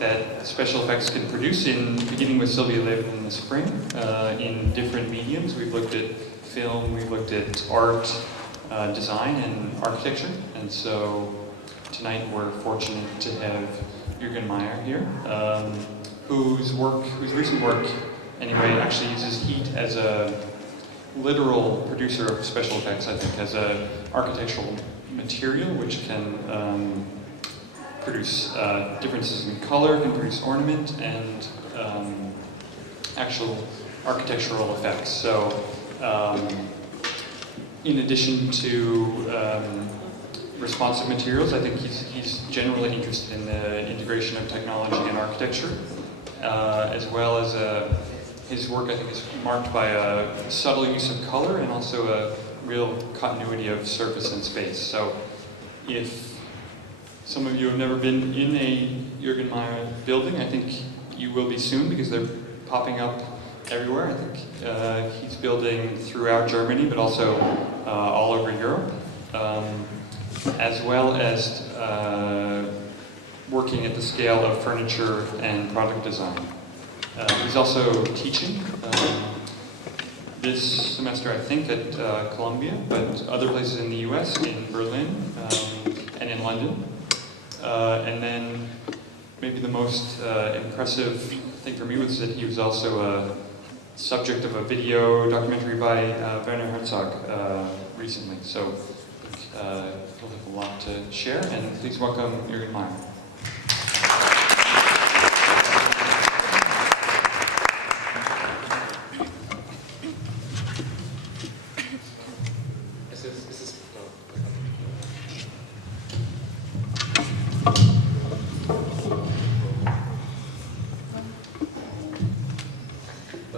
that special effects can produce, beginning with Sylvia Levin in the spring, in different mediums. We've looked at film, we've looked at art, design, and architecture. And so tonight we're fortunate to have Jürgen Meyer here, whose recent work, anyway, actually uses heat as a literal producer of special effects, I think, as an architectural material which can produce differences in color, can produce ornament, and actual architectural effects. So, in addition to responsive materials, I think he's generally interested in the integration of technology and architecture, as well as his work, I think, is marked by a subtle use of color and also a real continuity of surface and space. So, if some of you have never been in a Jürgen Meyer building, I think you will be soon because they're popping up everywhere. I think he's building throughout Germany, but also all over Europe, as well as working at the scale of furniture and product design. He's also teaching this semester, I think, at Columbia, but other places in the US, in Berlin, and in London. And then maybe the most impressive thing for me was that he was also a subject of a video documentary by Werner Herzog recently. So he'll have a lot to share, and please welcome Jürgen Meyer.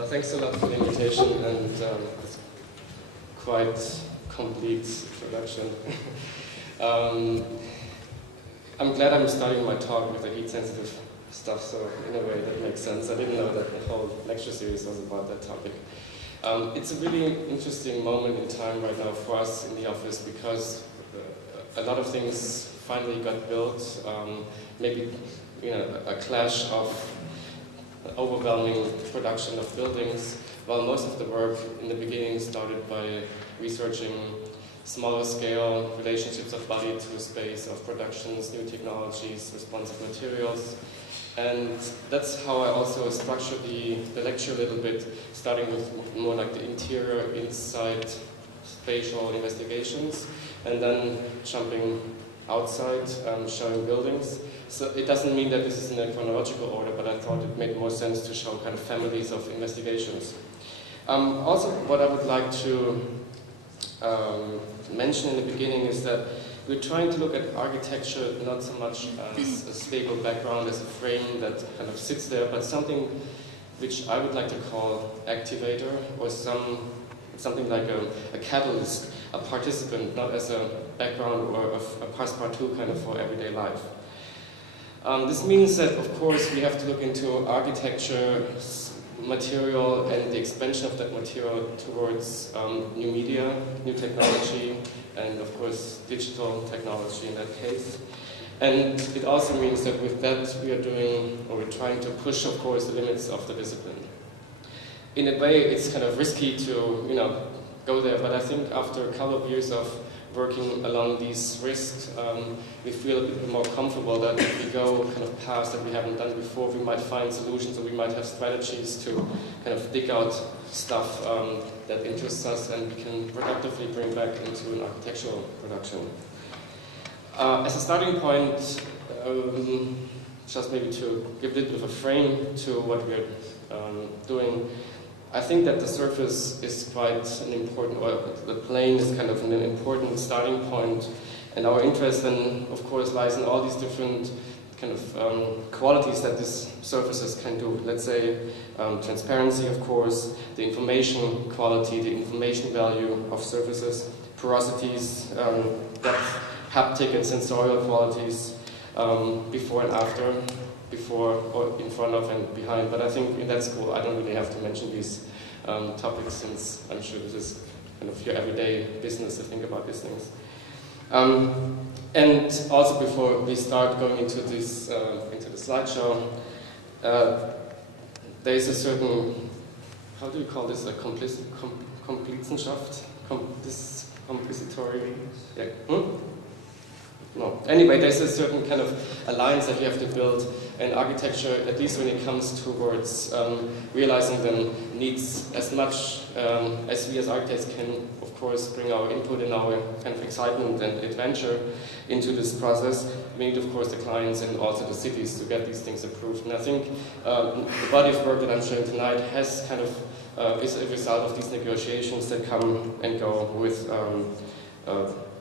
Thanks a lot for the invitation and quite complete introduction. I'm glad I'm starting my talk with the heat-sensitive stuff, so in a way that makes sense. I didn't know that the whole lecture series was about that topic. It's a really interesting moment in time right now for us in the office because a lot of things finally got built. Maybe a clash of overwhelming production of buildings, while most of the work in the beginning started by researching smaller scale relationships of body to space, of productions, new technologies, responsive materials. And that's how I also structured the lecture a little bit, starting with more like the interior, inside, spatial investigations, and then jumping outside, showing buildings. So it doesn't mean that this is in a chronological order, but I thought it made more sense to show kind of families of investigations. Also, what I would like to mention in the beginning is that we're trying to look at architecture not so much as a stable background, as a frame that kind of sits there, but something which I would like to call activator, or something like a catalyst, a participant, not as a background or a passepartout kind of for everyday life. This means that, of course, we have to look into architecture, material, and the expansion of that material towards new media, new technology, and, of course, digital technology in that case. And it also means that with that we are doing, or we're trying to push, of course, the limits of the discipline. In a way, it's kind of risky to, go there, but I think after a couple of years of working along these risks, we feel a bit more comfortable that if we go kind of past that we haven't done before, we might find solutions, or we might have strategies to kind of dig out stuff that interests us and we can productively bring back into an architectural production. As a starting point, just maybe to give a little bit of a frame to what we're doing, I think that the surface is quite an important, or the plane is kind of an important starting point, and our interest then, of course, lies in all these different kind of qualities that these surfaces can do. Let's say transparency, of course, the information quality, the information value of surfaces, porosities, depth, haptic and sensorial qualities, before and after, before or in front of and behind. But I think in that school I don't really have to mention these topics, since I'm sure this is kind of your everyday business to think about these things. And also, before we start going into this into the slideshow, there is a certain, how do you call this, a Komplizenschaft? This complicitory, yeah. No. Anyway, there's a certain kind of alliance that you have to build, and architecture, at least when it comes towards realizing them, needs as much as we as architects can, of course, bring our input and our kind of excitement and adventure into this process. We need, of course, the clients and also the cities to get these things approved. And I think the body of work that I'm showing tonight has kind of is a result of these negotiations that come and go with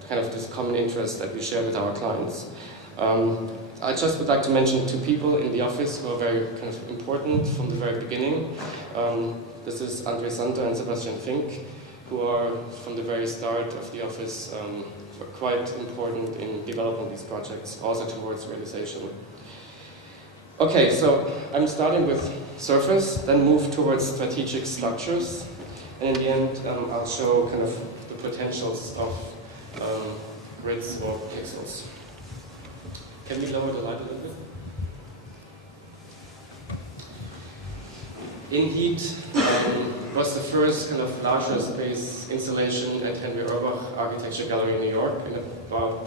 kind of this common interest that we share with our clients. I just would like to mention two people in the office who are very kind of important from the very beginning. This is Andre Santer and Sebastian Fink, who are from the very start of the office quite important in developing these projects, also towards realization. Okay, so I'm starting with surface, then move towards strategic structures, and in the end I'll show kind of the potentials of grids or pixels. Can we lower the light a little bit? InHeat was the first kind of larger space installation at Henry Urbach Architecture Gallery in New York in about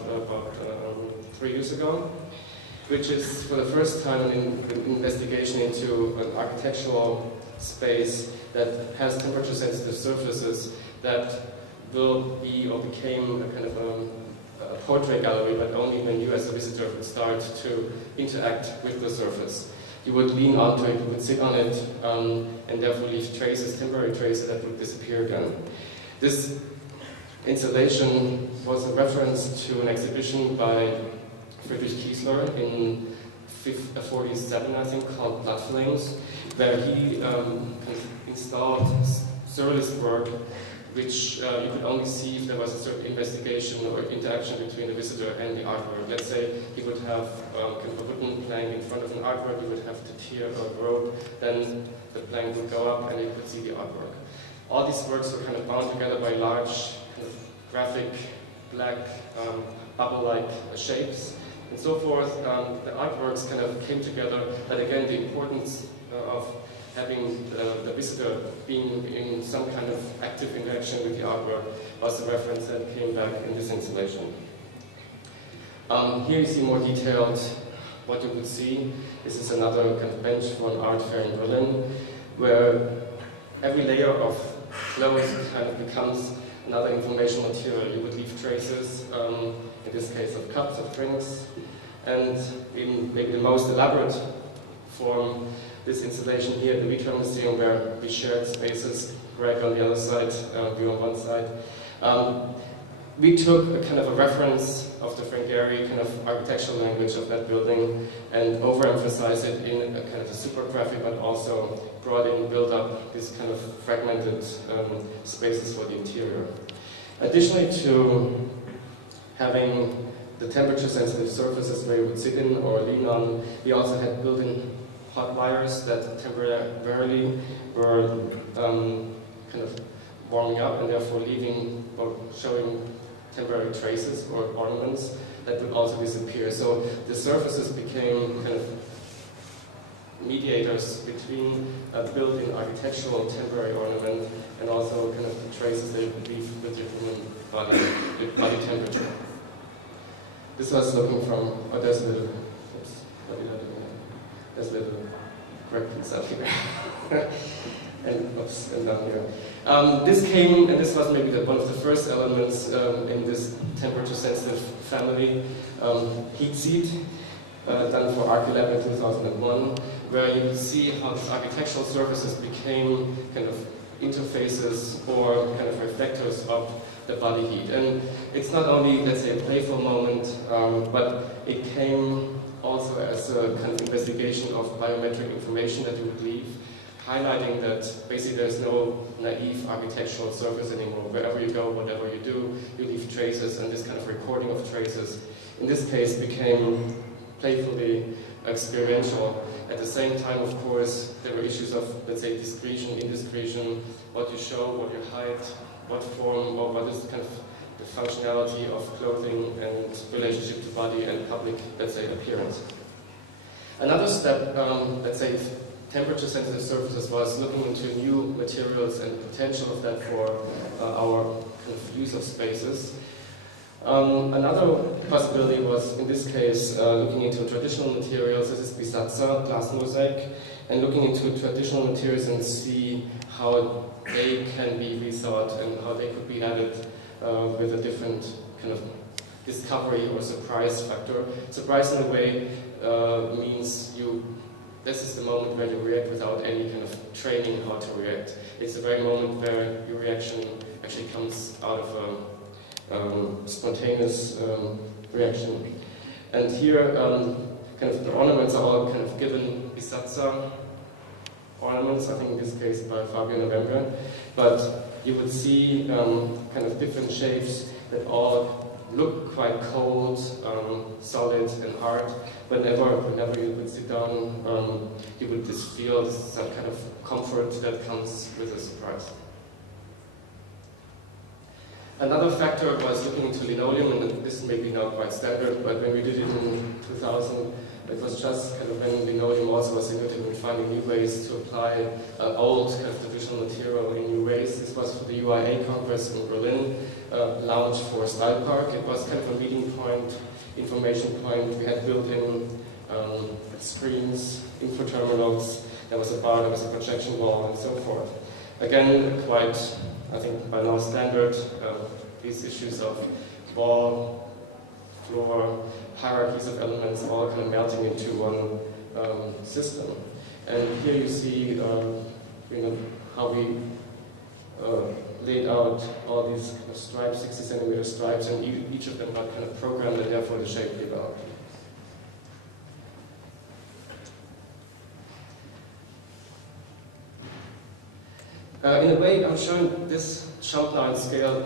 3 years ago, which is for the first time an investigation into an architectural space that has temperature sensitive surfaces that will be or became a kind of a portrait gallery, but only when you as a visitor would start to interact with the surface. You would lean onto it, you would sit on it, and therefore leave traces, temporary traces that would disappear again. This installation was a reference to an exhibition by Friedrich Kiesler in 47, I think, called Blood Flames, where he installed surrealist work which you could only see if there was a certain investigation or interaction between the visitor and the artwork. Let's say he would have kind of a wooden plank in front of an artwork, he would have to tear a rope, then the plank would go up and you could see the artwork. All these works were kind of bound together by large kind of graphic, black, bubble-like shapes and so forth. The artworks kind of came together, but again the importance of having the visitor being in some kind of active interaction with the artwork was the reference that came back in this installation. Here you see more detailed what you would see. This is another kind of bench for an art fair in Berlin, where every layer of clothes kind of becomes another informational material. You would leave traces, in this case of cups of drinks, and in maybe the most elaborate form, this installation here at the Retail Museum, where we shared spaces, Greg on the other side, we on one side. We took a kind of a reference of the Frank Gehry kind of architectural language of that building and overemphasized it in a kind of a super graphic, but also brought in, built up these kind of fragmented spaces for the interior. Additionally to having the temperature sensitive surfaces where you would sit in or lean on, we also had built-in hot wires that temporarily were kind of warming up and therefore leaving or showing temporary traces or ornaments that would also disappear. So the surfaces became kind of mediators between a built-in architectural temporary ornament and also kind of the traces they would leave with your human body, with body temperature. This was looking from, oh, there's a little, oops, what did I do? There's a little crack inside here. And oops, and down here. This came, and this was maybe one of the first elements in this temperature-sensitive family, heat seat, done for Archilab in 2001, where you can see how these architectural surfaces became kind of interfaces or kind of reflectors of the body heat. And it's not only, let's say, a playful moment, but it came also as a kind of investigation of biometric information that you would leave, highlighting that basically there's no naive architectural surface anymore. Wherever you go, whatever you do, you leave traces, and this kind of recording of traces, in this case, became playfully experiential. At the same time, of course, there were issues of, let's say, discretion, indiscretion, what you show, what you hide, what form, or what is kind of the functionality of clothing and relationship to body and public, let's say, appearance. Another step, let's say, temperature-sensitive surfaces was looking into new materials and potential of that for our kind of use of spaces. Another possibility was, in this case, looking into traditional materials. This is Bisazza, glass mosaic, and looking into traditional materials and see how they can be rethought and how they could be added with a different kind of discovery or surprise factor. Surprise in a way means this is the moment where you react without any kind of training how to react. It's the very moment where your reaction actually comes out of a spontaneous reaction. And here, kind of the ornaments are all kind of given Bisazza ornaments, I think in this case by Fabio November. But you would see kind of different shapes that all look quite cold, solid and hard. Whenever you would sit down, you would just feel that kind of comfort that comes with a surprise. Another factor was looking into linoleum, and this may be now quite standard, but when we did it in 2000, it was just kind of when linoleum also was innovative in finding new ways to apply old kind of traditional material in new ways. This was for the IoA Congress in Berlin, lounge for Style Park. It was kind of a meeting point, information point. We had built-in screens, info terminals. There was a bar, there was a projection wall, and so forth. Again, quite, I think, by now standard, these issues of wall, floor, hierarchies of elements all kind of melting into one system. And here you see, how we laid out all these kind of stripes, 60 centimeter stripes, and each of them got kind of programmed, and therefore the shape developed. In a way, I'm showing this jump line scale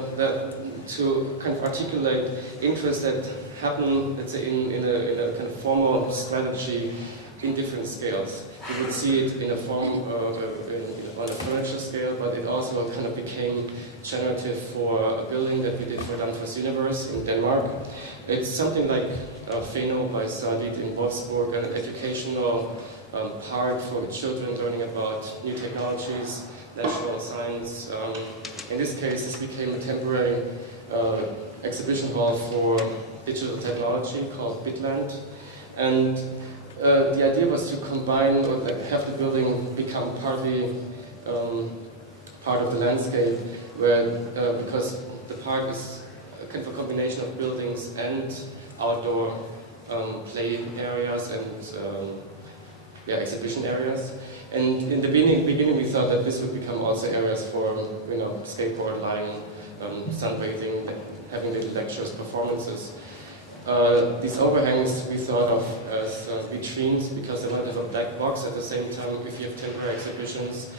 to kind of articulate interest that happen, let's say, in a kind of formal strategy in different scales. You would see it in a form on a furniture scale, but it also kind of became generative for a building that we did for Danfoss Universe in Denmark. It's something like Pheno by Sadit in Wolfsburg, an educational part for children learning about new technologies, natural science. In this case, this became a temporary exhibition hall for digital technology called Bitland. And the idea was to combine, or have the building become partly part of the landscape, where because the park is kind of a combination of buildings and outdoor play areas and exhibition areas. And in the beginning, we thought that this would become also areas for skateboard, lying, sunbathing, having little lectures, performances. These overhangs we thought of as vitrines because they might have a black box. At the same time, if you have temporary exhibitions,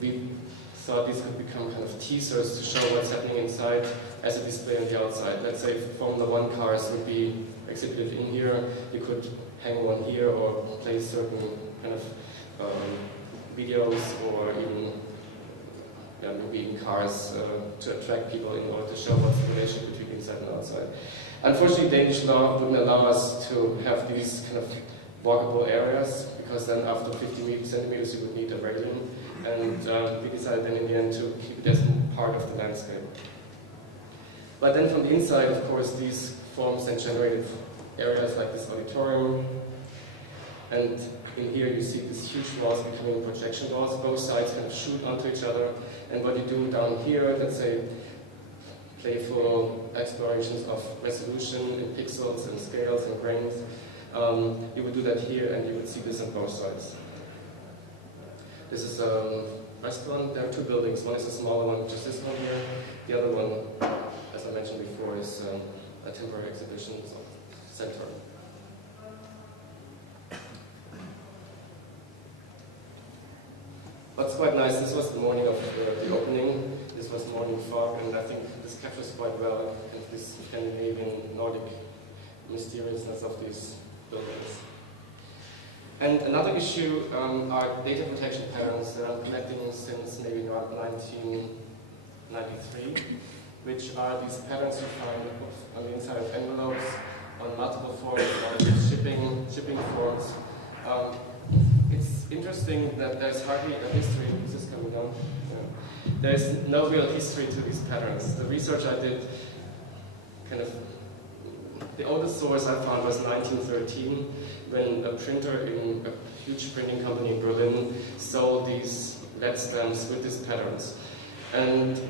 we thought these could become kind of teasers to show what's happening inside as a display on the outside. Let's say Formula 1 cars would be exhibited in here. You could hang one here or play certain kind of videos or even maybe in cars to attract people in order to show what's the relation between inside and outside. Unfortunately, Danish law wouldn't allow us to have these kind of walkable areas because then after 50 centimeters you would need a railing, and we decided then in the end to keep it as part of the landscape. But then from the inside, of course, these forms then generated areas like this auditorium, and in here you see these huge walls becoming projection walls. Both sides kind of shoot onto each other, and what you do down here, let's say, playful explorations of resolution in pixels and scales and grains, you would do that here, and you would see this on both sides. This is a restaurant. There are two buildings. One is a smaller one, which is this one here. The other one, as I mentioned before, is a temporary exhibition center. What's quite nice, this was the morning of the opening. This was morning fog, and I think this captures quite well this Scandinavian, Nordic mysteriousness of these buildings. And another issue are data protection patterns that I'm collecting since maybe around 1993. which are these patterns you find on the inside of envelopes, on multiple forms, on shipping forms. It's interesting that there's hardly a history. Is this coming down? Yeah. There's no real history to these patterns. The research I did, the oldest source I found was 1913, when a printer in a huge printing company in Berlin sold these lead stamps with these patterns. And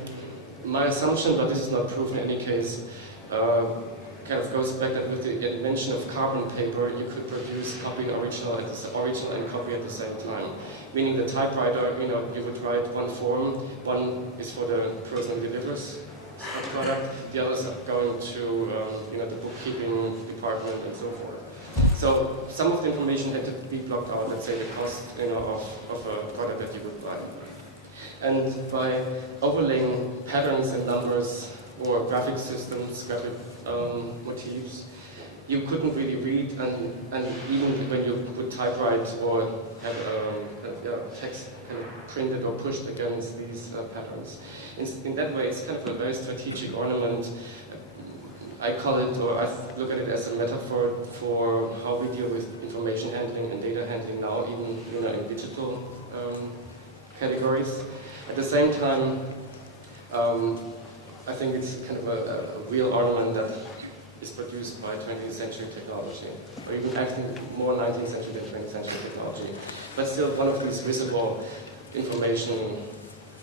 my assumption, but this is not proven in any case, kind of goes back that with the invention of carbon paper, you could produce copy and original and copy at the same time. Meaning the typewriter, you would write one form, one is for the person who delivers the product, the others are going to the bookkeeping department and so forth. So some of the information had to be blocked out, let's say the cost of a product that you would buy. And by overlaying patterns and numbers or graphic systems, graphic motifs, you couldn't really read, and even when you would typewrite or have text printed or pushed against these patterns. In that way, it's kind of a very strategic ornament. I call it, or I look at it as a metaphor for how we deal with information handling and data handling now, even in digital categories. At the same time, I think it's kind of a real ornament that is produced by 20th century technology, or even actually more 19th century than 20th century technology, but still one of these visible information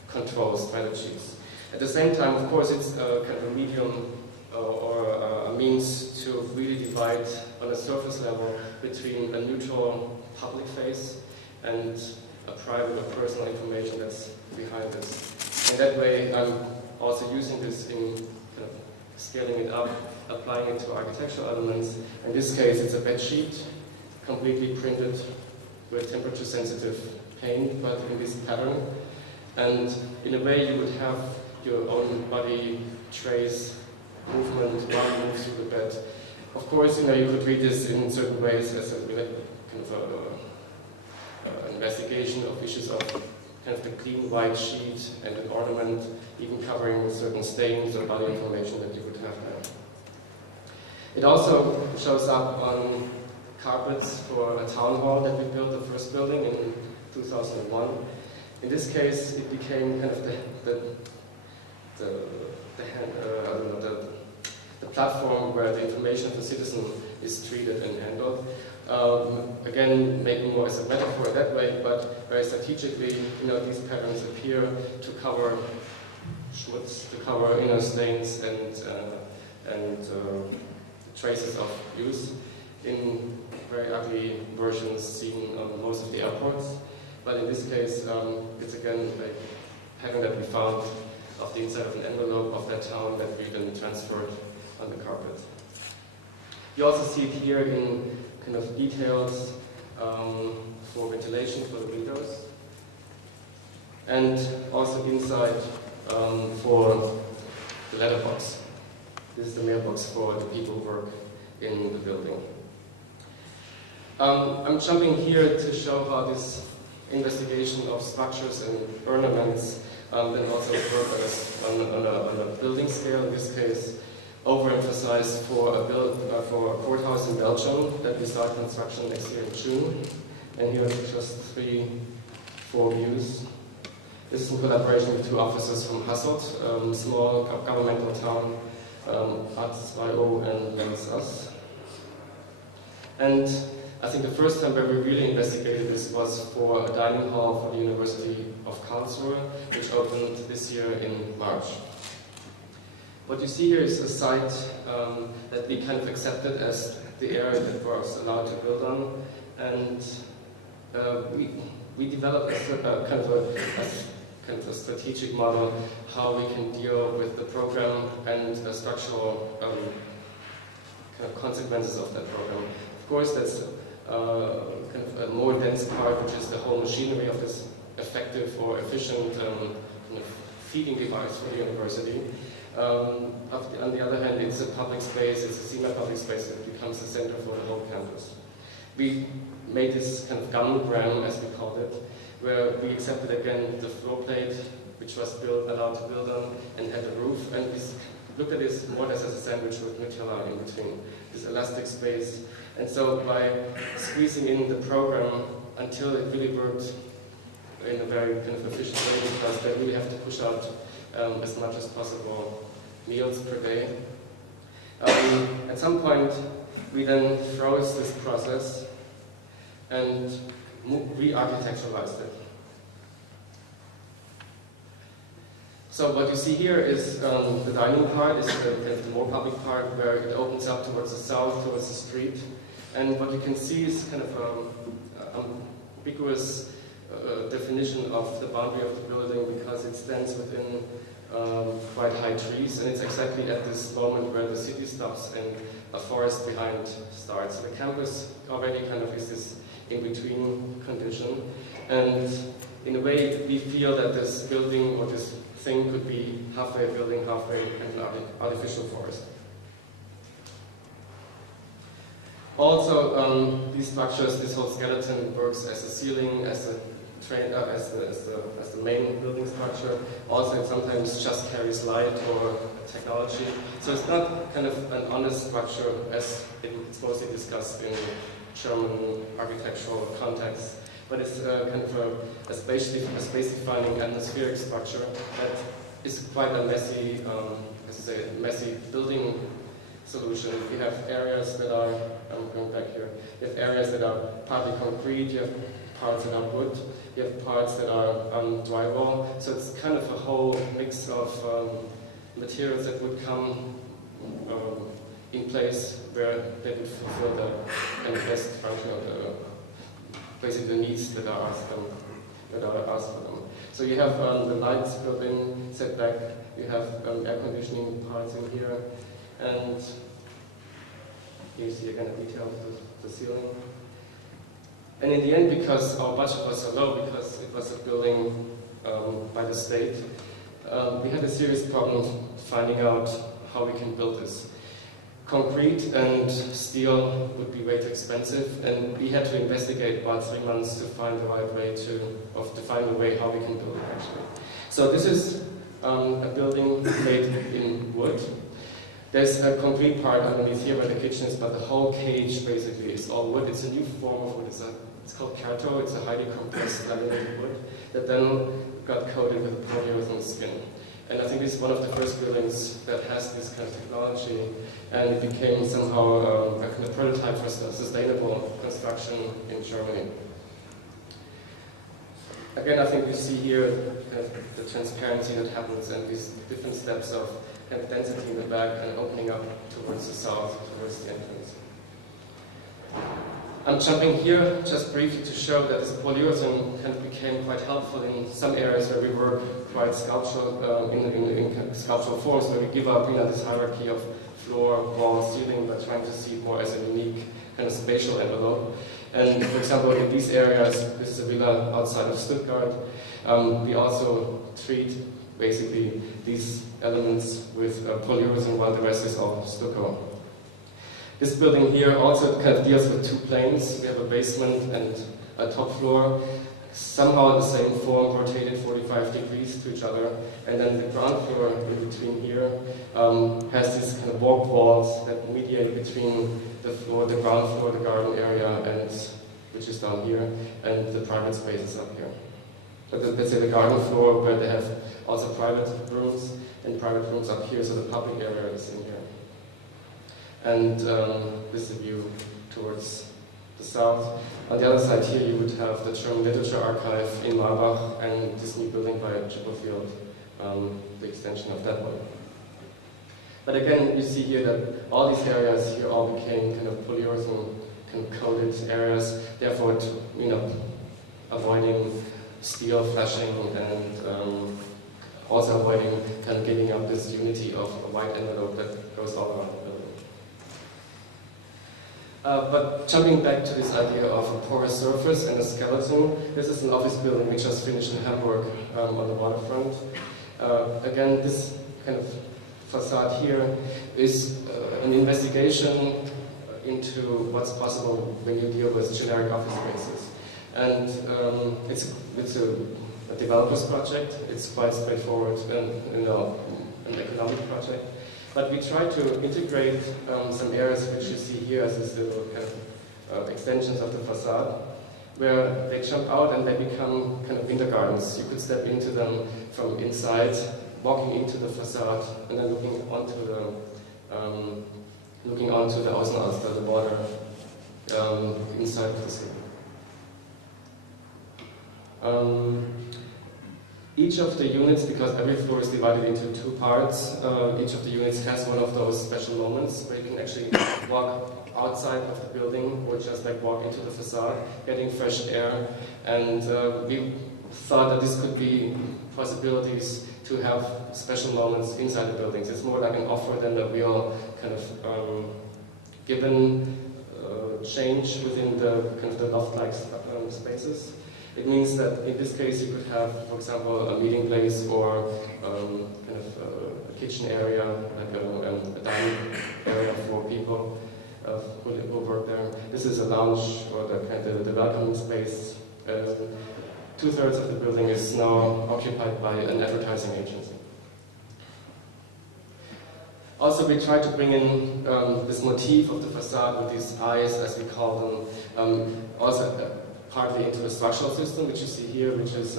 control strategies. At the same time, of course, it's kind of a medium or a means to really divide on a surface level between a neutral public face and a private or personal information that's behind this. In that way, I'm also using this in kind of scaling it up, applying it to architectural elements. In this case, it's a bed sheet, completely printed with temperature-sensitive paint, but in this pattern. And in a way, you would have your own body trace movement while you move through the bed. Of course, you could read this in certain ways as a kind of investigation of issues of kind of the clean white sheet and an ornament, even covering certain stains or body information that you would have there. It also shows up on carpets for a town hall that we built, the first building in 2001. In this case, it became kind of the platform where the information of the citizen is treated and handled. Again, making more as a metaphor that way, but very strategically, these patterns appear to cover schmutz, to cover stains and traces of use in very ugly versions seen on most of the airports. But in this case, it's again a pattern that we found of the inside of an envelope of that town that we then transferred on the carpet. You also see it here in kind of details for ventilation for the windows, and also inside for the letterbox. This is the mailbox for the people who work in the building. I'm jumping here to show how this investigation of structures and ornaments then also work on a building scale. In this case, overemphasized for a courthouse in Belgium that we start construction next year in June. And here are just 4 views. This is in collaboration with 2 officers from Hasselt, small governmental town, IoA and Lens. And I think the first time where we really investigated this was for a dining hall for the University of Karlsruhe, which opened this year in March. What you see here is a site that we kind of accepted as the area that was allowed to build on, and we developed a kind of a strategic model how we can deal with the program and the structural kind of consequences of that program. Of course, that's kind of a more dense part, which is the whole machinery of this effective or efficient kind of feeding device for the university. On the other hand, it's a public space, it's a semi-public space that becomes the center for the whole campus. We made this kind of gammogram, as we called it, where we accepted again the floor plate, which was allowed to build on, and had a roof, and we looked at this more or less as a sandwich with Nutella in between, this elastic space. And so by squeezing in the program until it really worked in a very kind of efficient way, because they really have to push out as much as possible meals per day. At some point, we then froze this process and re-architecturalized it. So what you see here is the dining part, is the more public part, where it opens up towards the south, towards the street. And what you can see is kind of an ambiguous definition of the boundary of the building, because it stands within quite high trees, and it's exactly at this moment where the city stops and a forest behind starts. So the campus already kind of is this in-between condition, and in a way we feel that this building or this thing could be halfway a building, halfway an artificial forest. Also, these structures, this whole skeleton works as a ceiling, as the main building structure. Also, it sometimes just carries light or technology. So it's not kind of an honest structure as it's mostly discussed in German architectural context, but it's kind of a space-defining atmospheric structure that is quite a messy, messy building solution. You have areas that are, I'm going back here, you have areas that are partly concrete, you have parts that are wood, you have parts that are drywall, so it's kind of a whole mix of materials that would come in place where they would fulfill the kind of best function of basically the needs that are asked for them. So you have the lights built in, set back, you have air conditioning parts in here, and you see again the detail of the ceiling. And in the end, because our budget was so low, because it was a building by the state, we had a serious problem finding out how we can build this. Concrete and steel would be way too expensive, and we had to investigate about 3 months to find the right way to find a way how we can build it actually. So this is a building made in wood. There's a concrete part underneath here where the kitchen is, but the whole cage basically is all wood. It's a new form of wood. It's called Kato. It's a highly compressed laminated wood that then got coated with a polyurethane skin. And I think it's one of the first buildings that has this kind of technology, and it became somehow a kind of prototype for sustainable construction in Germany. Again, I think you see here kind of the transparency that happens and these different steps of kind of density in the back and opening up towards the south, towards the entrance. I'm jumping here just briefly to show that this polyurethane kind of became quite helpful in some areas where we were quite sculptural, in sculptural forms, where we give up this hierarchy of floor, wall, ceiling, but trying to see more as a unique kind of spatial envelope. And for example, in these areas, this is a villa outside of Stuttgart, we also treat basically these elements with polyurethane while the rest is all stucco. This building here also kind of deals with two planes. We have a basement and a top floor, somehow the same form, rotated 45 degrees to each other. And then the ground floor in between here has these kind of warped walls that mediate between the floor, the ground floor, the garden area, and which is down here, and the private spaces up here. But let's say the garden floor where they have also private rooms and private rooms up here, so the public area is in here. And this is the view towards the south. On the other side here you would have the German Literature Archive in Marbach and this new building by Chipperfield, the extension of that one. But again, you see here that all these areas here all became kind of polyurethane kind of coated areas, therefore avoiding steel flashing and also avoiding kind of giving up this unity of a white envelope that goes all around the building. But jumping back to this idea of a porous surface and a skeleton, this is an office building we just finished in Hamburg on the waterfront. Again, this kind of facade here is an investigation into what's possible when you deal with generic office spaces. And it's a developer's project. It's quite straightforward and an economic project. But we try to integrate some areas which you see here as these little kind of extensions of the facade, where they jump out and they become kind of winter gardens. You could step into them from inside, walking into the facade, and then looking onto the Außenalster, the border inside of the city. Each of the units, because every floor is divided into two parts, each of the units has one of those special moments where you can actually walk outside of the building or just like walk into the facade, getting fresh air. And we thought that this could be possibilities to have special moments inside the buildings. It's more like an offer than a real kind of given change within the kind of the loft-like spaces. It means that in this case you could have, for example, a meeting place or kind of a kitchen area, like a dining area for people who work there. This is a lounge or the welcoming space. 2/3 of the building is now occupied by an advertising agency. Also, we try to bring in this motif of the facade with these eyes, as we call them, also partly into the structural system, which you see here, which is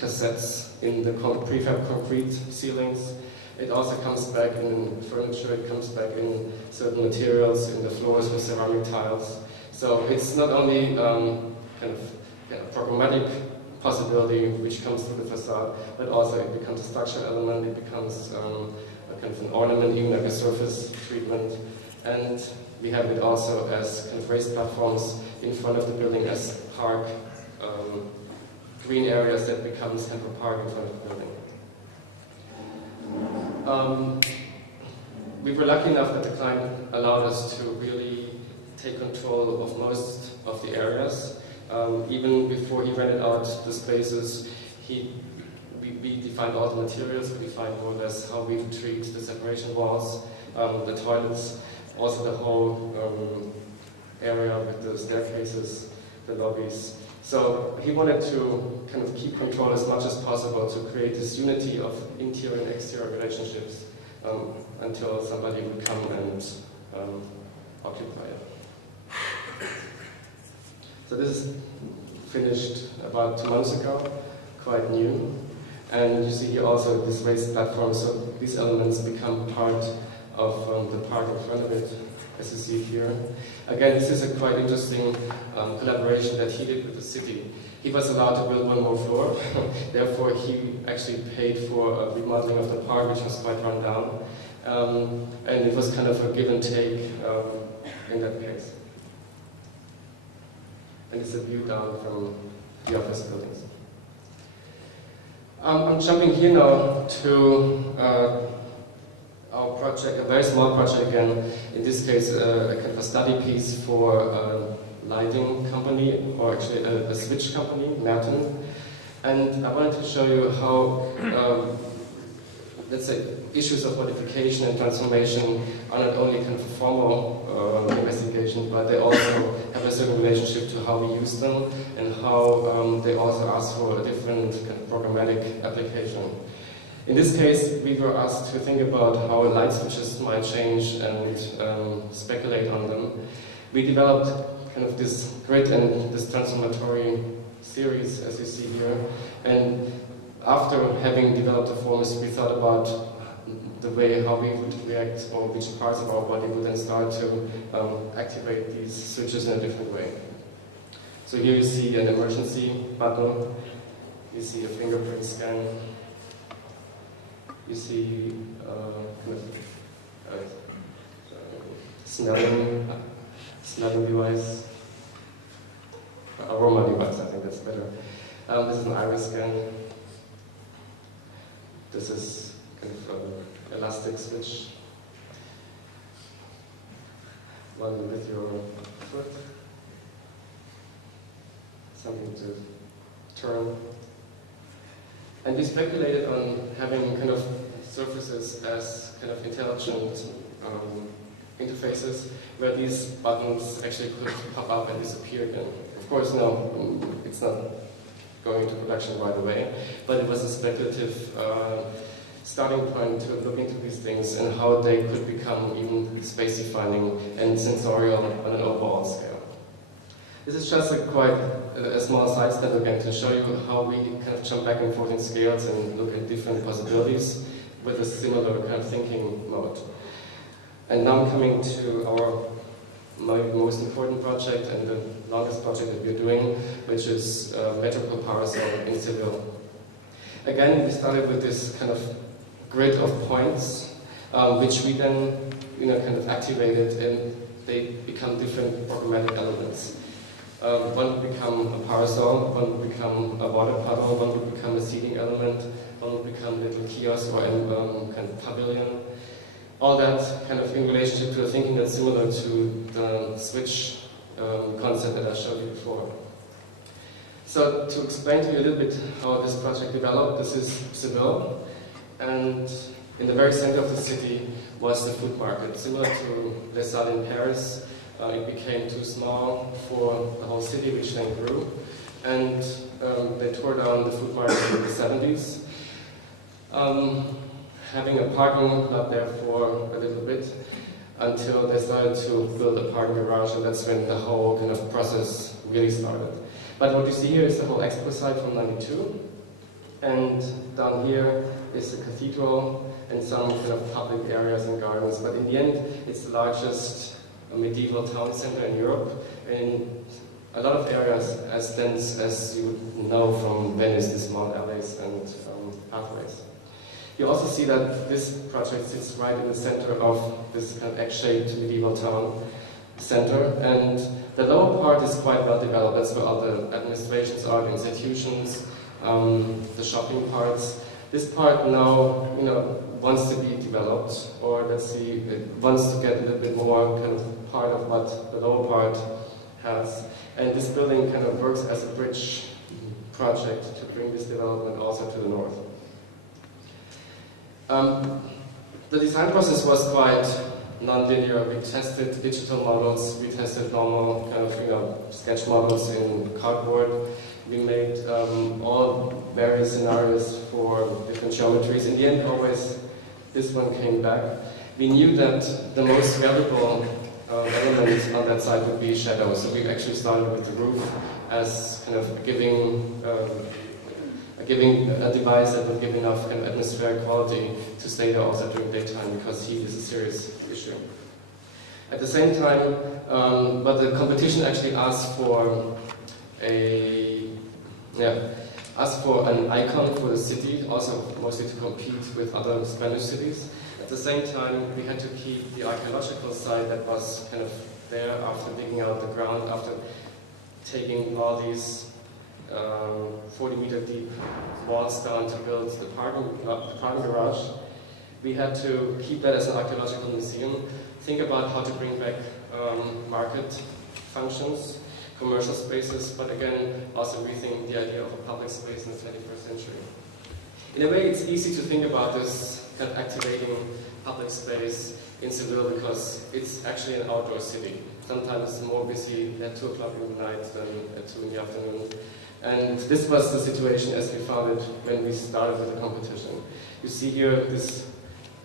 cassettes in the prefab concrete ceilings. It also comes back in furniture, it comes back in certain materials, in the floors with ceramic tiles. So it's not only kind of a programmatic possibility which comes through the facade, but also it becomes a structural element, it becomes a kind of an ornament, even like a surface treatment. And we have it also as kind of raised platforms in front of the building as park, green areas that becomes kind of a park in front of the building. We were lucky enough that the client allowed us to really take control of most of the areas. Even before he rented out the spaces, we defined all the materials, we defined more or less how we treat the separation walls, the toilets, also the whole area with the staircases, the lobbies. So he wanted to kind of keep control as much as possible to create this unity of interior and exterior relationships until somebody would come and occupy it. So this is finished about 2 months ago, quite new. And you see here also this raised platform, so these elements become part of the park in front of it, as you see here. Again, this is a quite interesting collaboration that he did with the city. He was allowed to build one more floor, therefore he actually paid for a remodeling of the park, which was quite run down. And it was kind of a give and take in that case. And it's a view down from the office buildings. I'm jumping here now to our project, a very small project again, in this case a kind of a study piece for a lighting company, or actually a switch company, Merton. And I wanted to show you how, let's say, issues of modification and transformation are not only kind of a formal investigation, but they also have a certain relationship to how we use them and how they also ask for a different kind of programmatic application. In this case, we were asked to think about how light switches might change and speculate on them. We developed kind of this grid and this transformatory series, as you see here. And after having developed the forms, we thought about the way how we would react, or which parts of our body would then start to activate these switches in a different way. So here you see an emergency button, you see a fingerprint scan, you see smelling device, aroma device, I think that's better. This is an iris scan. This is kind of an elastic switch. One with your foot. Something to turn. And we speculated on having kind of surfaces as kind of intelligent interfaces where these buttons actually could pop up and disappear again. Of course, no, it's not going into production right away, but it was a speculative starting point to look into these things and how they could become even space-defining and sensorial on an overall scale. This is just a small side step again to show you how we kind of jump back and forth in scales and look at different possibilities with a similar kind of thinking mode. And now I'm coming to my most important project and the longest project that we're doing, which is metrical parcel in Seville. Again, we started with this kind of grid of points, which we then kind of activated, and they become different programmatic elements. One would become a parasol, one would become a water puddle, one would become a seating element, one would become a little kiosk or kind of pavilion. All that kind of in relationship to a thinking that's similar to the switch concept that I showed you before. So to explain to you a little bit how this project developed, this is Seville, and in the very center of the city was the food market. Similar to Les Salles in Paris, it became too small for the whole city, which then grew, and they tore down the food market in the 70s. Having a parking lot there for a little bit until they started to build a parking garage, and that's when the whole kind of process really started. But what you see here is the whole expo site from '92, and down here is the cathedral and some kind of public areas and gardens. But in the end, it's the largest medieval town center in Europe, in a lot of areas as dense as you would know from Venice, the small alleys and pathways. You also see that this project sits right in the center of this kind of egg-shaped medieval town center, and the lower part is quite well developed. That's where all the administrations are, the institutions, the shopping parts. This part now, wants to be developed, or let's see, it wants to get a little bit more kind of part of what the lower part has. And this building kind of works as a bridge project to bring this development also to the north. The design process was quite non-linear. We tested digital models, we tested normal kind of sketch models in cardboard. We made all various scenarios for different geometries. In the end, always this one came back. We knew that the most valuable element on that side would be shadow. So we actually started with the roof as kind of giving a device that would give enough kind of atmospheric quality to stay there also during daytime, because heat is a serious issue. At the same time, but the competition actually asked for an icon for the city, also mostly to compete with other Spanish cities. At the same time, we had to keep the archaeological side that was kind of there after digging out the ground, after taking all these 40-meter deep walls down to build the parking garage. We had to keep that as an archaeological museum, think about how to bring back market functions, commercial spaces, but again, also rethink the idea of a public space in the 21st century. In a way, it's easy to think about this kind of activating public space in Seville because it's actually an outdoor city. Sometimes it's more busy at 2 o'clock in the night than at 2 in the afternoon. And this was the situation as we found it when we started with the competition. You see here this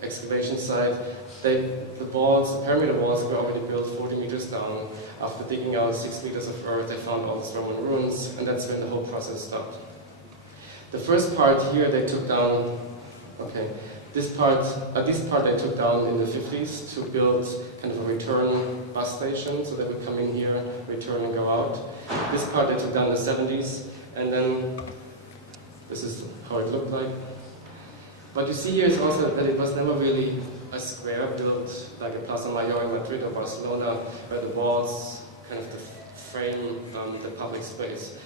excavation site. The perimeter walls were already built 40 meters down. After digging out 6 meters of earth, they found all these Roman ruins, and that's when the whole process stopped. The first part here they took down, this part they took down in the 50s to build kind of a return bus station, so they would come in here, return and go out. This part they took down in the 70s, and then this is how it looked like. What you see here is also that it was never really a square built like a Plaza Mayor in Madrid or Barcelona, where the walls kind of frame the public space.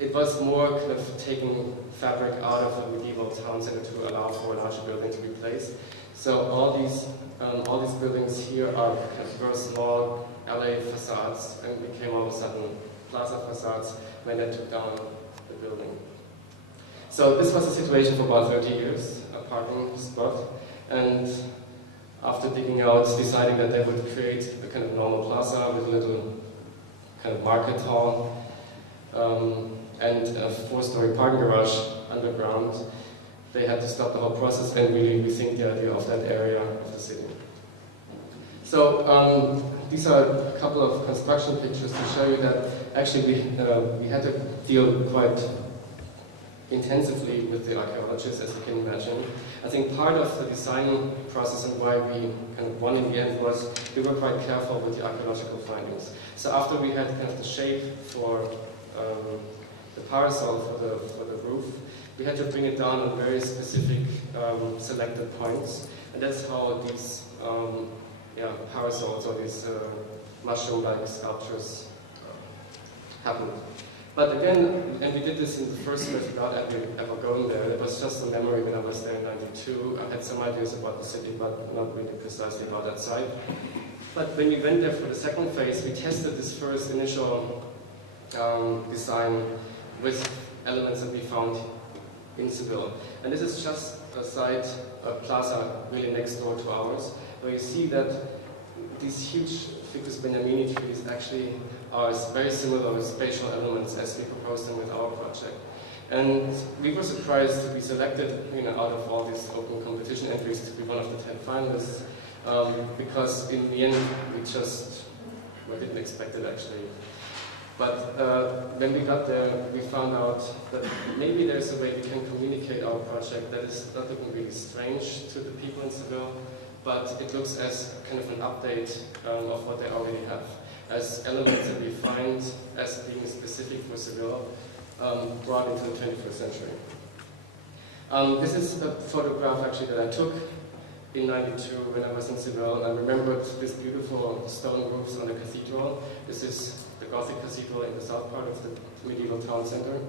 It was more kind of taking fabric out of the medieval town center to allow for a larger building to be placed. So all these buildings here are kind of very small LA facades, and became all of a sudden plaza facades when they took down the building. So this was the situation for about 30 years, a parking spot, and after digging out, deciding that they would create a kind of normal plaza with a little kind of market hall and a 4-story parking garage underground. They had to stop the whole process and really rethink the idea of that area of the city. So these are a couple of construction pictures to show you that actually we had to deal quite intensively with the archaeologists, as you can imagine. I think part of the design process and why we kind of won in the end was we were quite careful with the archaeological findings. So after we had kind of the shape for the parasol for the roof, we had to bring it down on very specific selected points, and that's how these parasols or these mushroom-like sculptures happened. But again, and we did this in the first place without ever going there. It was just a memory when I was there in '92. I had some ideas about the city, but not really precisely about that site. But when we went there for the second phase, we tested this first initial design with elements that we found in Seville. And this is just a site, a plaza, really next door to ours, where you see that these huge Ficus Beniamini trees actually are very similar with spatial elements as we proposed them with our project. And we were surprised to be selected, out of all these open competition entries to be one of the 10 finalists, because in the end we didn't expect it actually. But when we got there, we found out that maybe there's a way we can communicate our project that is not looking really strange to the people in Seville, but it looks as kind of an update of what they already have, as elements that we find as being specific for Seville, brought into the 21st century. This is a photograph actually that I took in '92 when I was in Seville. I remembered this beautiful stone roofs on the cathedral. This is the Gothic cathedral in the south part of the medieval town center.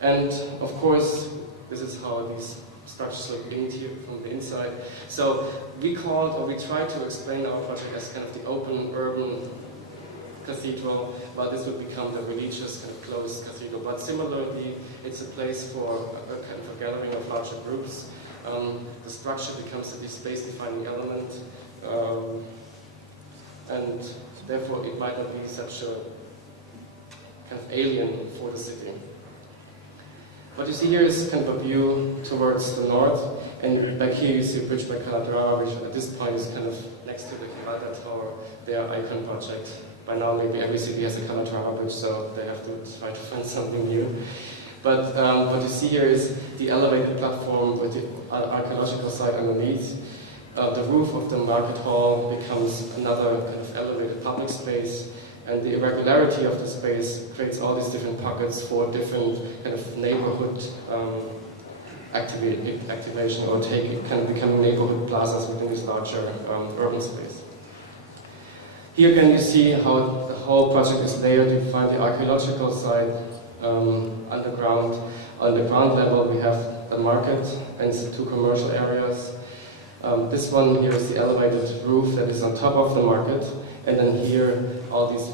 And of course, this is how these structures look linked here from the inside. So we tried to explain our project as kind of the open urban cathedral, but this would become the religious kind of closed cathedral. But similarly, it's a place for a kind of a gathering of larger groups. The structure becomes a space-defining element, and therefore it might not be such a kind of alien for the city. What you see here is kind of a view towards the north, and back here you see a bridge by Calatrava, which at this point is kind of next to the Gibraltar Tower, their icon project. By now maybe every city has a Calatrava bridge, so they have to try to find something new. But what you see here is the elevated platform with the archaeological site underneath. The roof of the market hall becomes another kind of elevated public space, and the irregularity of the space creates all these different pockets for different kind of neighborhood activation, or can become neighborhood plazas within this larger urban space. Here again you see how the whole project is layered. You find the archaeological site underground. On the ground level we have a market and 2 commercial areas. This one here is the elevated roof that is on top of the market, and then here all these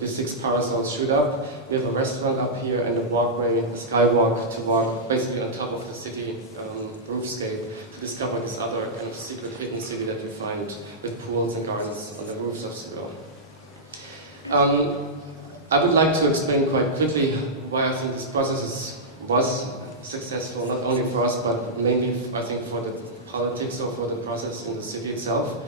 the 6 parasols shoot up. We have a restaurant up here and a walkway, a skywalk to walk basically on top of the city roofscape to discover this other kind of secret hidden city that we find with pools and gardens on the roofs of Seville. I would like to explain quite quickly why I think this process was successful, not only for us, but mainly I think for the politics or for the process in the city itself.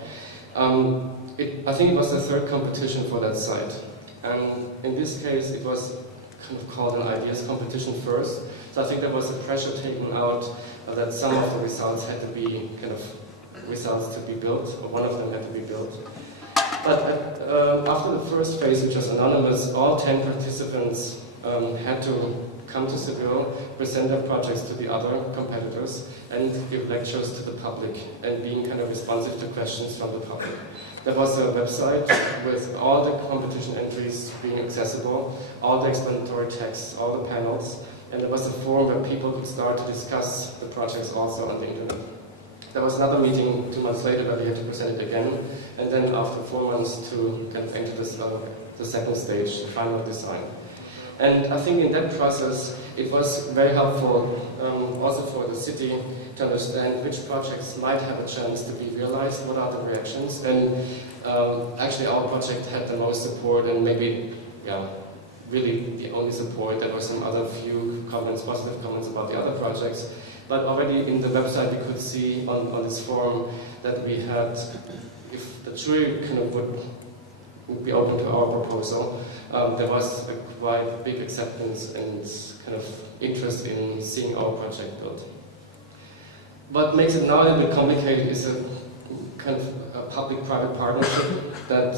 I think it was the 3rd competition for that site. And in this case, it was kind of called an ideas competition first. So I think there was a pressure taken out that some of the results had to be kind of results to be built, or one of them had to be built. But after the first phase, which was anonymous, all 10 participants had to come to Seville, present their projects to the other competitors, and give lectures to the public, and being kind of responsive to questions from the public. There was a website with all the competition entries being accessible, all the explanatory texts, all the panels, and there was a forum where people could start to discuss the projects also on the internet. There was another meeting 2 months later that we had to present it again, and then after 4 months to kind of enter the second stage, the final design. And I think in that process, it was very helpful also for the city to understand which projects might have a chance to be realized, what are the reactions. And actually our project had the most support and maybe, yeah, really the only support. There were some other few comments, positive comments about the other projects. But already in the website we could see on this forum that we had, if the jury kind of would be open to our proposal, there was a quite big acceptance and kind of interest in seeing our project built. What makes it now a little bit complicated is a kind of a public-private partnership that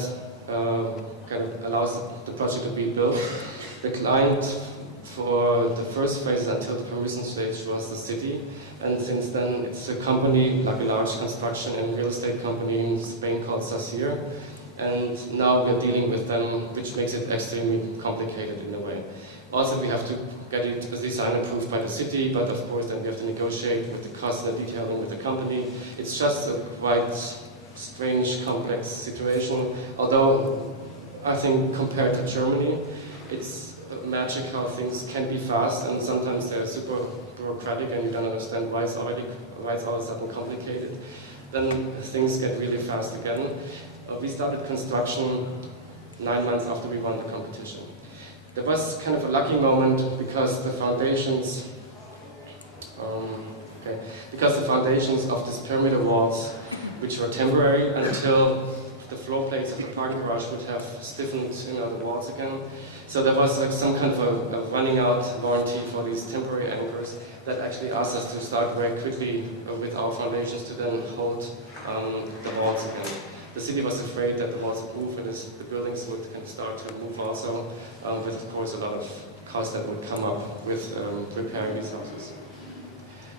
kind of allows the project to be built. The client for the first phase until the permission stage was the city, and since then it's a company, like a large construction and real estate company in Spain called Sasir, and now we're dealing with them, which makes it extremely complicated in a way. Also, we have to get it as design approved by the city, but of course then we have to negotiate with the cost and the detailing with the company. It's just a quite strange, complex situation, although I think compared to Germany, it's magic how things can be fast, and sometimes they're super bureaucratic and you don't understand why it's all of a sudden complicated. Then things get really fast again. We started construction 9 months after we won the competition. There was kind of a lucky moment because the foundations, of these perimeter walls, which were temporary until the floor plates of the parking garage would have stiffened, the walls again. So there was like some kind of a running out warranty for these temporary anchors that actually asked us to start very quickly with our foundations to then hold the walls again. The city was afraid that the walls would move and the buildings would start to move also, with of course a lot of cost that would come up with repairing these houses.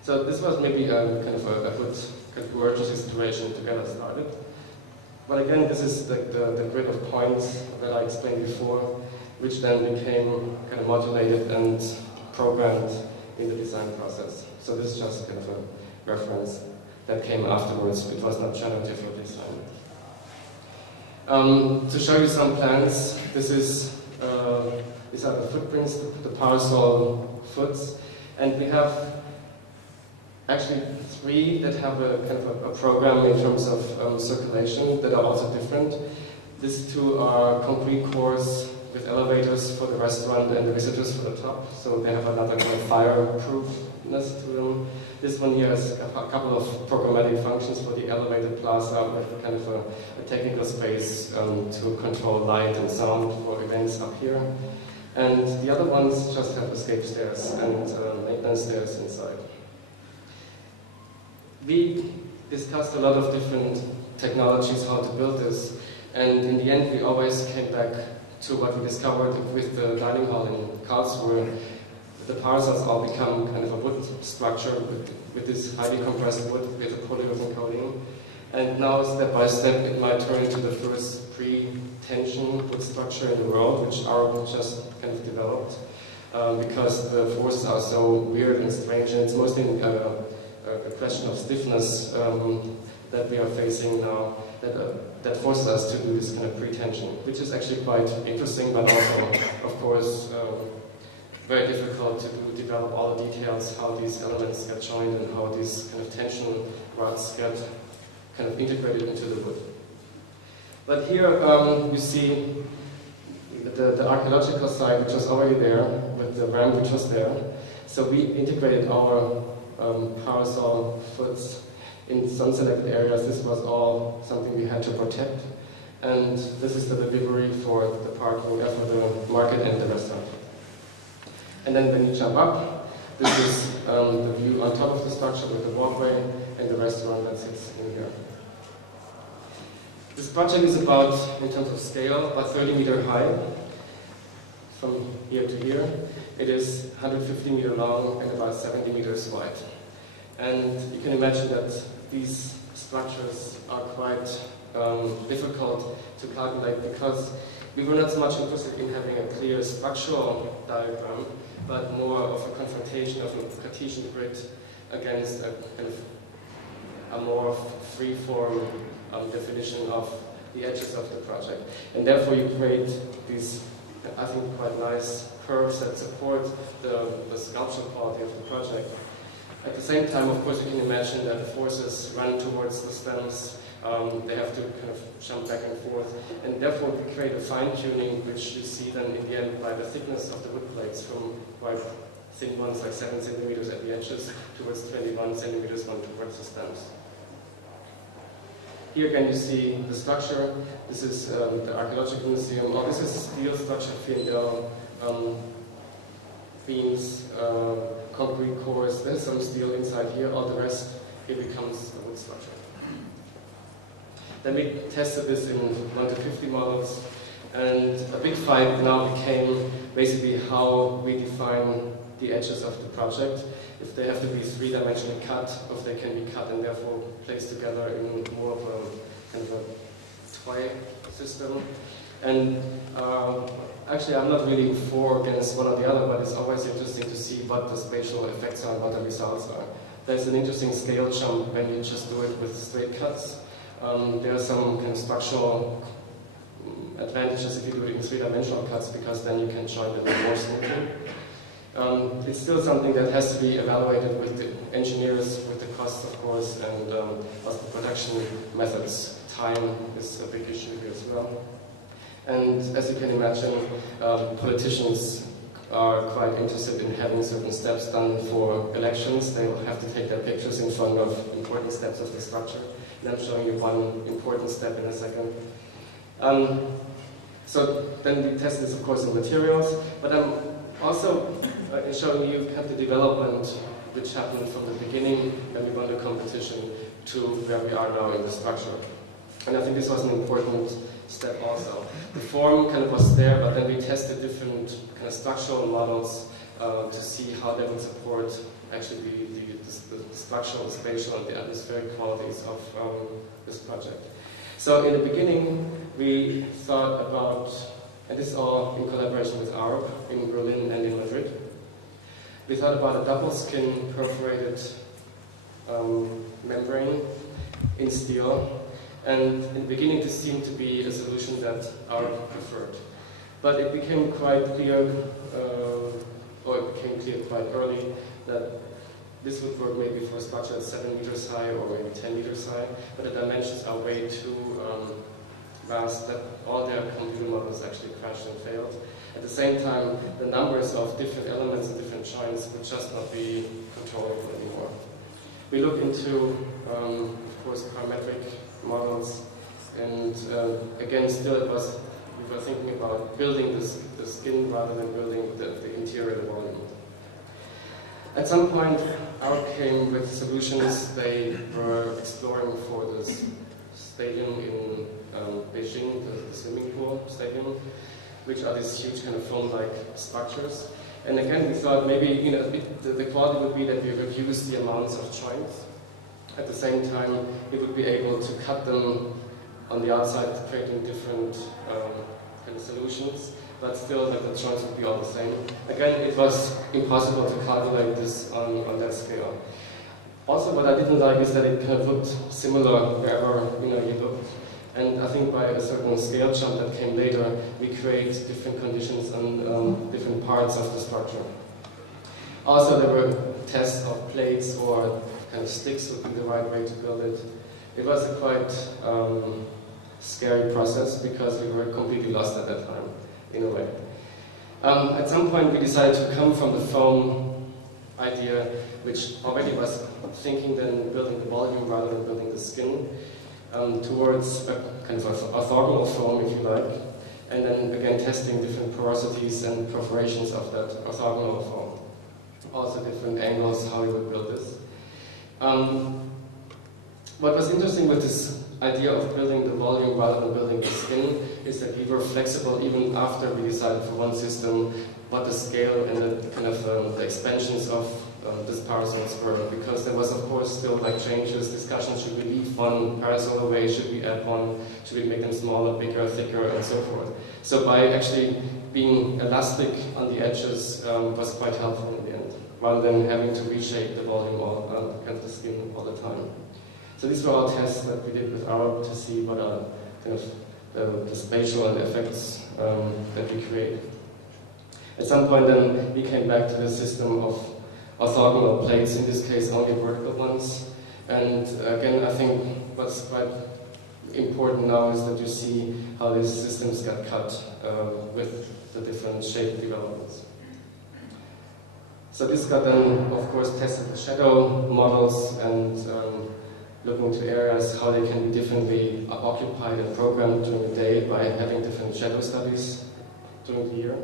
So this was maybe kind of a good kind of emergency situation to get us started. But again, this is the grid of points that I explained before, which then became kind of modulated and programmed in the design process. So this is just kind of a reference that came afterwards. It was not generative or design. To show you some plans, these are the footprints, the parasol foots, and we have actually 3 that have a kind of a program in terms of circulation that are also different. These 2 are concrete cores with elevators for the restaurant and the visitors for the top, so they have another kind of fireproofness to them. This one here has a couple of programmatic functions for the elevated plaza with kind of a technical space to control light and sound for events up here. And the other ones just have escape stairs and maintenance stairs inside. We discussed a lot of different technologies how to build this, and in the end we always came back to what we discovered with the dining hall in Karlsruhe. The parasols all become kind of a wood structure with this highly compressed wood with a polyurethane coating. And now, step by step, it might turn into the first pre-tension wood structure in the world, which Aaron just kind of developed, because the forces are so weird and strange, and it's mostly a question of stiffness that we are facing now that forces us to do this kind of pre-tension, which is actually quite interesting, but also, of course, very difficult to develop all the details, how these elements get joined and how these kind of tension rods get kind of integrated into the wood. But here you see the archaeological site, which was already there, with the ramp which was there. So we integrated our parasol foots in some selected areas. This was all something we had to protect. And this is the delivery for the parking, for the market and the restaurant. And then when you jump up, this is the view on top of the structure with the walkway and the restaurant that sits in here. This project is about, in terms of scale, about 30 meters high from here to here. It is 150 meters long and about 70 meters wide. And you can imagine that these structures are quite difficult to calculate because we were not so much interested in having a clear structural diagram, but more of a confrontation of a Cartesian grid against a kind of a more free-form definition of the edges of the project. And therefore you create these, I think, quite nice curves that support the sculptural quality of the project. At the same time, of course, you can imagine that forces run towards the stems. They have to kind of jump back and forth, and therefore we create a fine-tuning, which you see then in the end by the thickness of the wood plates, from quite thin ones like 7 centimeters at the edges towards 21 centimeters one towards the stems. Here again you see the structure. This is the Archaeological Museum. Oh, this is steel structure, Fiendel, beams, concrete cores. There's some steel inside here. All the rest here becomes a wood structure. Then we tested this in 1 to 50 models, and a big fight now became basically how we define the edges of the project. If they have to be three-dimensionally cut, or if they can be cut and therefore placed together in more of a kind of a toy system. And actually, I'm not really for or against one or the other, but it's always interesting to see what the spatial effects are and what the results are. There's an interesting scale jump when you just do it with straight cuts. There are some kind of structural advantages if you do it in three-dimensional cuts, because then you can join it more smoothly. It's still something that has to be evaluated with the engineers, with the costs, of course, and also the production methods. Time is a big issue here as well. And as you can imagine, politicians are quite interested in having certain steps done for elections. They will have to take their pictures in front of important steps of the structure. And I'm showing you one important step in a second. So then we test this, of course, in materials, but I'm also showing you kind of the development which happened from the beginning when we won the competition to where we are now in the structure. And I think this was an important step also. The form kind of was there, but then we tested different kind of structural models to see how they would support actually the structural, spatial, and the atmospheric qualities of this project. So in the beginning, we thought about, and this is all in collaboration with ARB in Berlin and in Madrid, we thought about a double skin perforated membrane in steel. And in the beginning, this seemed to be a solution that ARB preferred. But it became quite clear, or it became clear quite early, that this would work maybe for a structure that's 7 meters high or maybe 10 meters high, but the dimensions are way too vast that all their computer models actually crashed and failed. At the same time, the numbers of different elements and different joints would just not be controllable anymore. We look into, of course, parametric models, and again, still it was, we were thinking about building the skin rather than building the interior, the volume. At some point, ARB came with solutions they were exploring for this stadium in Beijing, the swimming pool stadium, which are these huge kind of foam-like structures. And again, we thought maybe the quality would be that we reduce the amounts of joints. At the same time, we would be able to cut them on the outside, creating different kind of solutions, but still that the joints would be all the same. Again, it was impossible to calculate this on that scale. Also, what I didn't like is that it kind of looked similar wherever you looked. And I think by a certain scale jump that came later, we create different conditions on different parts of the structure. Also, there were tests of plates or kind of sticks would be the right way to build it. It was a quite scary process because we were completely lost at that time, in a way. At some point, we decided to come from the foam idea, which already was thinking then building the volume rather than building the skin, towards a kind of orthogonal foam, if you like, and then again testing different porosities and perforations of that orthogonal foam. Also different angles, how we would build this. What was interesting with this idea of building the volume rather than building the skin is that we were flexible even after we decided for one system what the scale and the kind of the expansions of these parasols were, because there was of course still like changes, discussions, should we leave one parasol away, should we add one, should we make them smaller, bigger, thicker, and so forth. So by actually being elastic on the edges was quite helpful in the end, rather than having to reshape the volume or the skin all the time. So these were all tests that we did with ARB to see what are kind of the spatial and the effects that we create. At some point then we came back to the system of orthogonal plates, in this case only vertical ones. And again, I think what's quite important now is that you see how these systems get cut with the different shape developments. So this got then, of course, tested the shadow models and looking to areas how they can be differently occupied and programmed during the day by having different shadow studies during the year.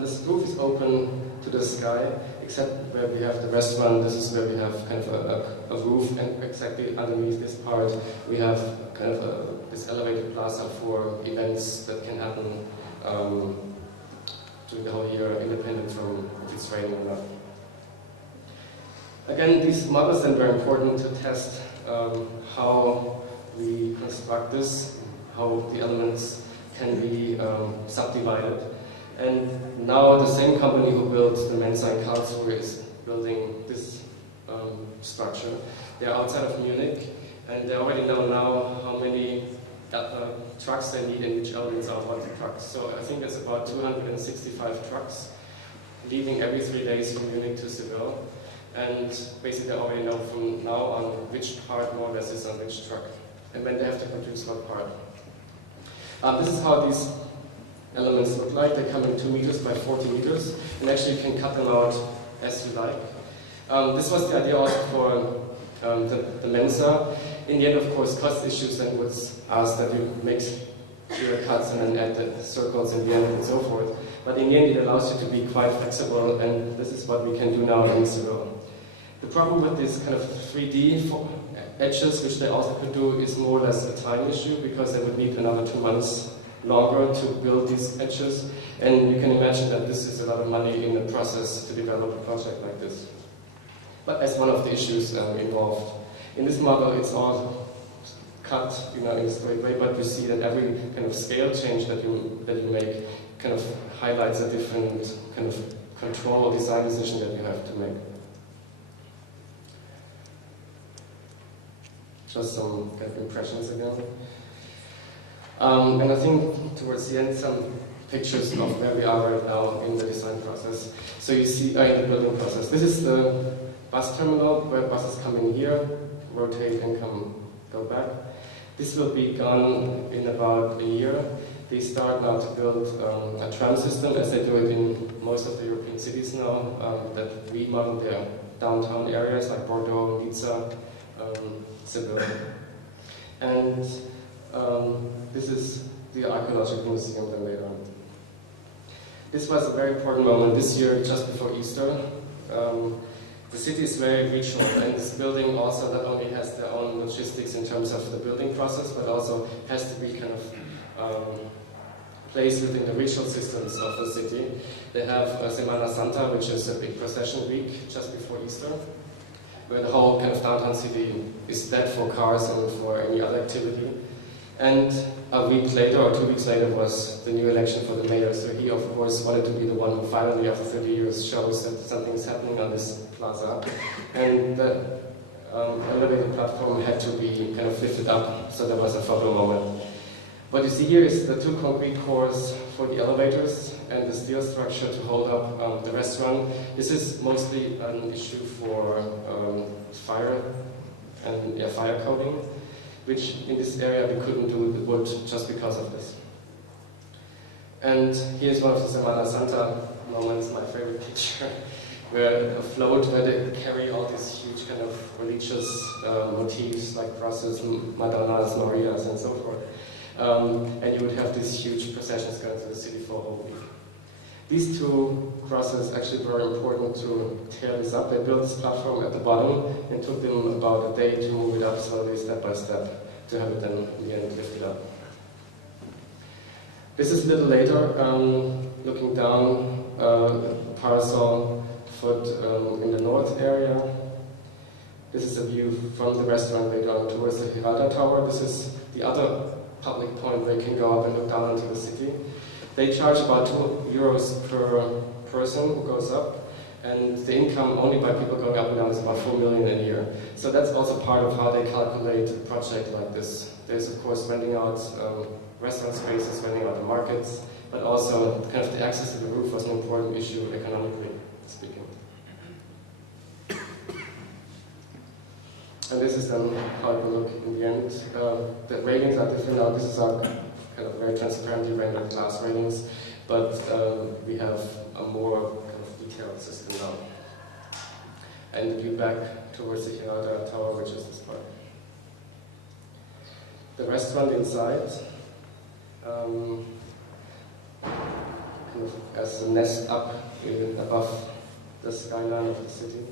This roof is open to the sky, except where we have the restaurant. This is where we have kind of a roof, and exactly underneath this part we have kind of this elevated plaza for events that can happen during the whole year, independent from if it's raining or not. Again, these models then were important to test how we construct this, how the elements can be subdivided. And now the same company who built the Mensa in Karlsruhe is building this structure. They're outside of Munich, and they already know now how many trucks they need and which elements are what trucks. So I think there's about 265 trucks leaving every 3 days from Munich to Seville. And basically they already know from now on which part more or less is on which truck, and when they have to produce what part. This is how these elements look like. They come in 2 meters by 40 meters, and actually you can cut them out as you like. This was the idea also for the Mensa. In the end, of course, cost issues then would ask that you make clear cuts and then add the circles in the end and so forth. But in the end, it allows you to be quite flexible, and this is what we can do now in Seville. The problem with these kind of 3D edges, which they also could do, is more or less a time issue, because they would need another 2 months longer to build these edges. And you can imagine that this is a lot of money in the process to develop a project like this. But as one of the issues involved. In this model, it's all cut, in a straight way, but you see that every kind of scale change that you make kind of highlights a different kind of control or design decision that you have to make. Just some kind of impressions again. And I think towards the end, some pictures of where we are right now in the design process. So you see, in the building process. This is the bus terminal where buses come in here, rotate and go back. This will be gone in about a year. They start now to build a tram system, as they do it in most of the European cities now, that remodel their downtown areas like Bordeaux, Nizza, Seville. And this is the archaeological museum then later on. This was a very important moment this year, just before Easter. The city is very regional, and this building also not only has their own logistics in terms of the building process, but also has to be kind of placed within the regional systems of the city. They have Semana Santa, which is a big procession week just before Easter, where the whole kind of downtown city is dead for cars and for any other activity. And a week later, or 2 weeks later, was the new election for the mayor. So he, of course, wanted to be the one who finally, after 30 years, shows that something's happening on this plaza. And the elevator platform had to be kind of lifted up, so there was a photo moment. What you see here is the 2 concrete cores for the elevators and the steel structure to hold up the restaurant. This is mostly an issue for fire and fire coating, which in this area we couldn't do with the wood just because of this. And here's one of the Semana Santa moments, my favorite picture, where a float where they carry all these huge kind of religious motifs like crosses, Madonnas, Marias, and so forth. And you would have these huge processions going through the city for a whole week. These 2 crosses actually were important to tear this up. They built this platform at the bottom and took them about a day to move it up slowly, step by step, to have it then in the end lifted up. This is a little later, looking down Parasol Foot in the north area. This is a view from the restaurant later on towards the Hirata Tower. This is the other public point where you can go up and look down into the city. They charge about €2 per person who goes up, and the income only by people going up and down is about 4 million a year. So that's also part of how they calculate a project like this. There's of course renting out restaurant spaces, renting out the markets, but also kind of the access to the roof was an important issue economically. speaking. And this is then how it will look in the end. The railings are different now. This is our kind of very transparently rendered glass railings, but we have a more kind of detailed system now. And view back towards the Hirata Tower, which is this part. The restaurant inside, kind of as a nest up above the skyline of the city.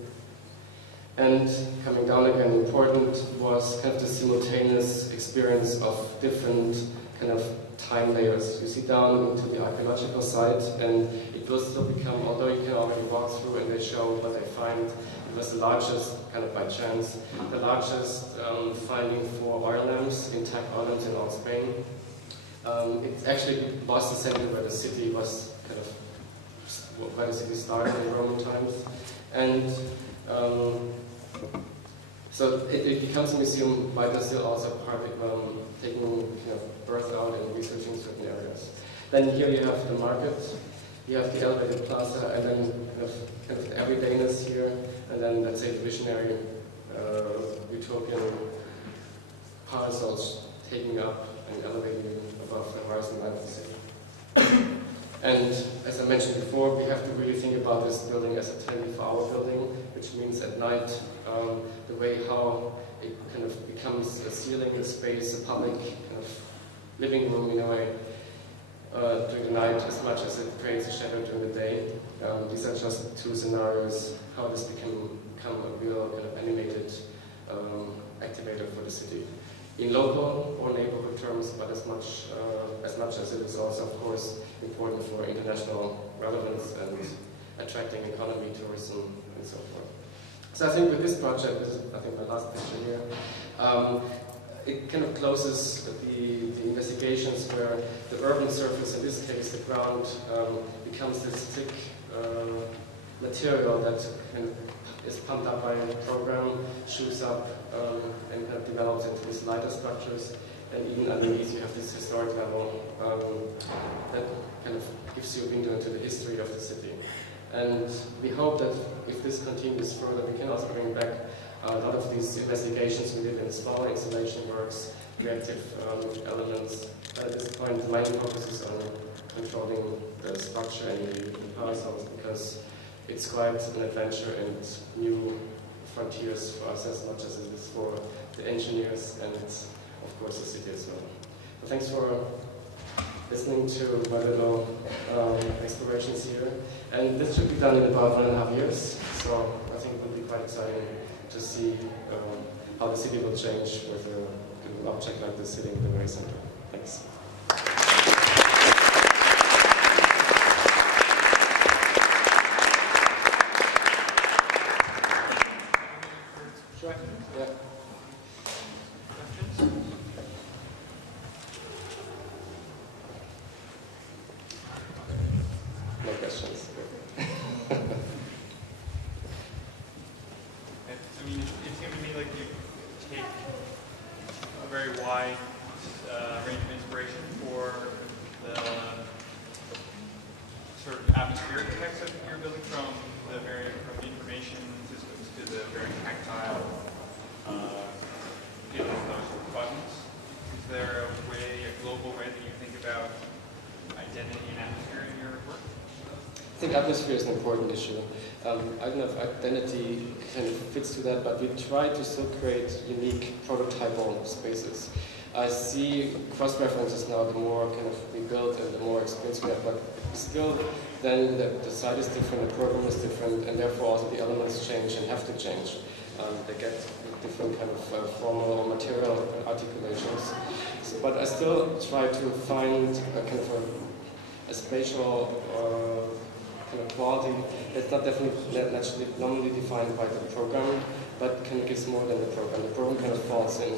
And coming down again, important was kind of the simultaneous experience of different kind of time layers. You see down into the archaeological site, and it will still become, although you can already walk through and they show what they find, it was the largest, kind of by chance, the largest finding for oil lamps, intact oil lamps in all Spain. It actually was the center where the city was kind of, where the city started in Roman times. And so it becomes a museum by Brazil also part of taking birth out and researching certain areas. Then here you have the market, you have the elevated plaza, and then kind of the everydayness here, and then let's say the visionary utopian parcels taking up and elevating above the horizon line of the city. And as I mentioned before, we have to really think about this building as a 24-hour building, which means at night, the way how it kind of becomes a ceiling, a space, a public kind of living room in a way during the night as much as it creates a shadow during the day. These are just two scenarios, how this become a real kind of animated activator for the city. In local or neighborhood terms, but as much as it is also, of course, important for international relevance and attracting economy, tourism, and so forth. So I think with this project, this is I think my last picture here, it kind of closes the investigations where the urban surface, in this case the ground, becomes this thick material that is pumped up by a program, shoots up, and kind of develops into these lighter structures. And even underneath you have this historic level that kind of gives you a window into the history of the city. And we hope that if this continues further, we can also bring back a lot of these investigations we did in small installation works, reactive elements. But at this point, the main focus is on controlling the structure and the power source, because it's quite an adventure and new frontiers for us as much as it is for the engineers and it's, of course, the city as well. So thanks for listening to my little explorations here. And this should be done in about 1.5 years. So I think it will be quite exciting to see how the city will change with an object like this sitting in the very center. Thanks. Yeah. No questions. I mean, it seems to me like you take a very wide range of inspiration for the sort of atmospheric effects that you're building from information systems to the very tactile feeling of those buttons. Is there a global way that you think about identity and atmosphere in your work? I think atmosphere is an important issue. I don't know if identity kind of fits to that, but we try to still create unique prototypal spaces. I see cross-references now, the more kind of we build and the more experience we have, but still then the site is different, the program is different, and therefore also the elements change and have to change. They get different kind of formal or material articulations. So, but I still try to find a kind of a spatial kind of quality that's not definitely naturally normally defined by the program, but kind of gives more than the program. The program kind of falls in.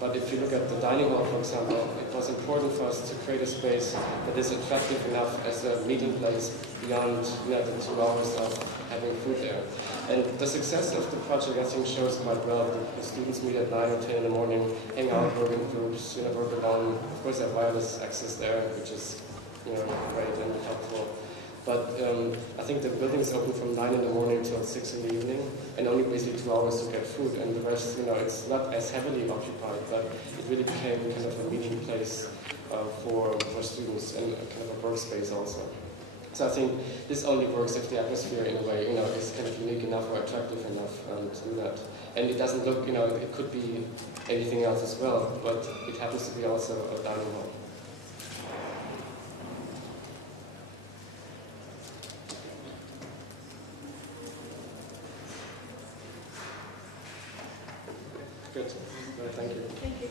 But if you look at the dining hall, for example, it was important for us to create a space that is attractive enough as a meeting place beyond the 2 hours of having food there. And the success of the project, I think, shows quite well. The students meet at 9 or 10 in the morning, hang out, work in groups, work alone. Of course, they have wireless access there, which is great and helpful. But I think the building is open from 9 in the morning till 6 in the evening, and only basically 2 hours to get food, and the rest, it's not as heavily occupied, but it really became kind of a meeting place for students and kind of a workspace also. So I think this only works if the atmosphere, in a way, is kind of unique enough or attractive enough to do that. And it doesn't look, it could be anything else as well, but it happens to be also a dining hall. Good. Thank you. Thank you.